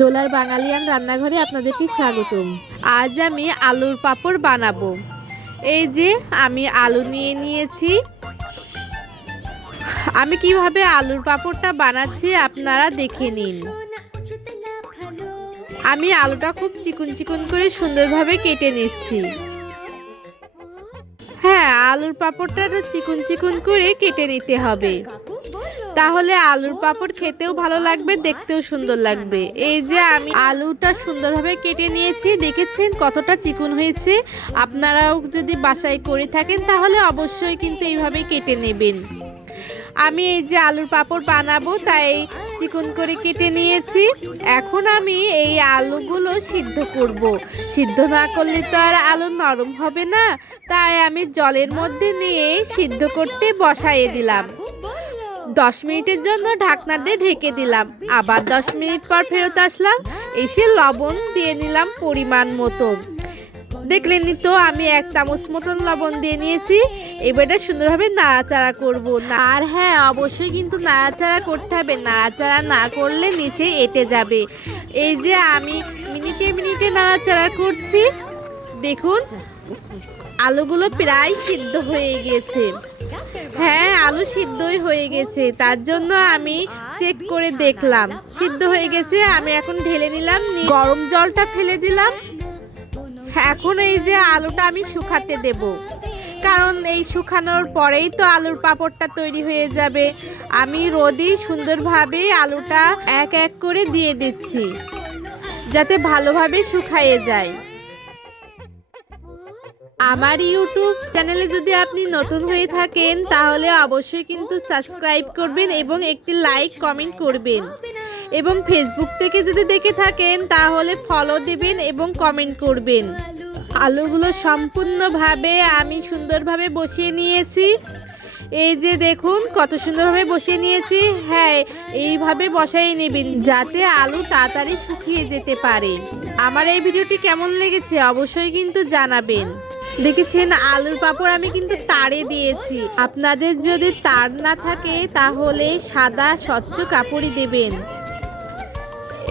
দোলার বাঙালিয়ান রান্নাঘরে আপনাদেরকে স্বাগতম। আজ আমি আলুর পাঁপড় বানাবো। এই যে আমি আলু নিয়ে নিয়েছি। আমি কীভাবে আলুর পাঁপড়টা বানাচ্ছি আপনারা দেখে নিন। আমি আলুটা খুব চিকন চিকন করে সুন্দরভাবে কেটে নিচ্ছি। হ্যাঁ আলুর পাঁপড়টা চিকন চিকন করে কেটে নিতে হবে। তাহলে আলুর পাঁপড় খেতেও ভালো লাগবে, দেখতেও সুন্দর লাগবে। এই যে আমি আলুটা সুন্দরভাবে কেটে নিয়েছি, দেখেছেন কতটা চিকন হয়েছে? আপনারাও যদি বাসায় করে থাকেন, তাহলে অবশ্যই কিন্তু এইভাবে কেটে নেবেন। আমি এই যে আলুর পাঁপড় বানাবো, তাই চিকন করে কেটে নিয়েছি। এখন আমি এই আলুগুলো সিদ্ধ করব। সিদ্ধ না করলে তো আর আলু নরম হবে না। তাই আমি জলের মধ্যে নিয়ে সিদ্ধ করতে বসাইয়ে দিলাম। দশ মিনিটের জন্য ঢাকনা দিয়ে ঢেকে দিলাম। আবার দশ মিনিট পর ফেরত আসলাম। এসে লবণ দিয়ে নিলাম পরিমাণ মতো। দেখলেনি তো, আমি এক চামচ মতন লবণ দিয়ে নিয়েছি। এবারটা সুন্দরভাবে নাড়াচাড়া করব। না আর হ্যাঁ অবশ্যই কিন্তু নাড়াচাড়া করতে হবে। নাড়াচাড়া না করলে নিচে এঁটে যাবে। এই যে আমি মিনিটে মিনিটে নাড়াচাড়া করছি। দেখুন, আলুগুলো প্রায় সিদ্ধ হয়ে গেছে। হ্যাঁ আলু সিদ্ধই হয়ে গেছে। তার জন্য আমি চেক করে দেখলাম। সিদ্ধ হয়ে গেছে, আমি এখন ঢেলে নিলাম গরম জলটা ফেলে দিলাম। এখন এই যে আলুটা আমি শুকাতে দেব। কারণ এই শুকানোর পরেই তো আলুর পাঁপড়টা তৈরি হয়ে যাবে। আমি রোদেই সুন্দরভাবে আলুটা এক এক করে দিয়ে দিচ্ছি, যাতে ভালোভাবে শুকায়ে যায়। আমার ইউটিউব চ্যানেলে যদি আপনি নতুন হয়ে থাকেন, তাহলে অবশ্যই কিন্তু সাবস্ক্রাইব করবেন এবং একটি লাইক কমেন্ট করবেন। এবং ফেসবুক থেকে যদি দেখে থাকেন, তাহলে ফলো দেবেন এবং কমেন্ট করবেন। আলুগুলো সম্পূর্ণভাবে আমি সুন্দরভাবে বসিয়ে নিয়েছি। এই যে দেখুন, কত সুন্দরভাবে বসিয়ে নিয়েছি। হ্যাঁ এইভাবে বসাই নেবেন যাতে আলু তাড়াতাড়ি শুকিয়ে যেতে পারে। আমার এই ভিডিওটি কেমন লেগেছে অবশ্যই কিন্তু জানাবেন। দেখেছেন, আলুর পাপড় আমি কিন্তু তারে দিয়েছি। আপনাদের যদি তার না থাকে, তাহলে সাদা স্বচ্ছ কাপড়ই দেবেন।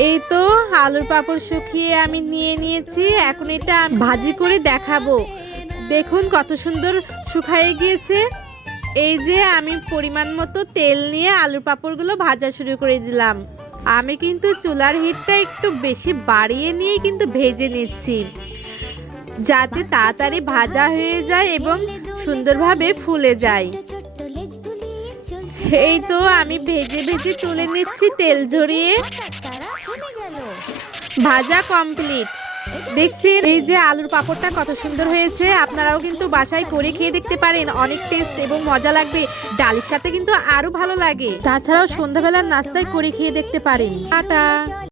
এই তো আলুর পাপড় শুকিয়ে আমি নিয়ে নিয়েছি, এখন এটা ভাজি করে দেখাবো। দেখুন কত সুন্দর শুকায়ে গিয়েছে। এই যে আমি পরিমাণ মতো তেল নিয়ে আলুর পাপড়গুলো ভাজা শুরু করে দিলাম। আমি কিন্তু চুলার হিটটা একটু বেশি বাড়িয়ে নিয়ে কিন্তু ভেজে নিচ্ছি। যাতে তাড়াতাড়ি ভাজা হয়ে যায় এবং সুন্দরভাবে ফুলে যায়। এই তো আমি ভেজে ভেজে তুলে নিচ্ছি তেল ঝরিয়ে। ভাজা কমপ্লিট। দেখছেন, এই যে আলুর পাপড়টা কত সুন্দর হয়েছে। আপনারাও কিন্তু বাসায় করে খেয়ে দেখতে পারেন। অনেক টেস্ট এবং মজা লাগবে। ডালের সাথে কিন্তু আরও ভালো লাগে। তাছাড়াও সন্ধ্যাবেলার নাস্তায় করে খেয়ে দেখতে পারেন। টাটা।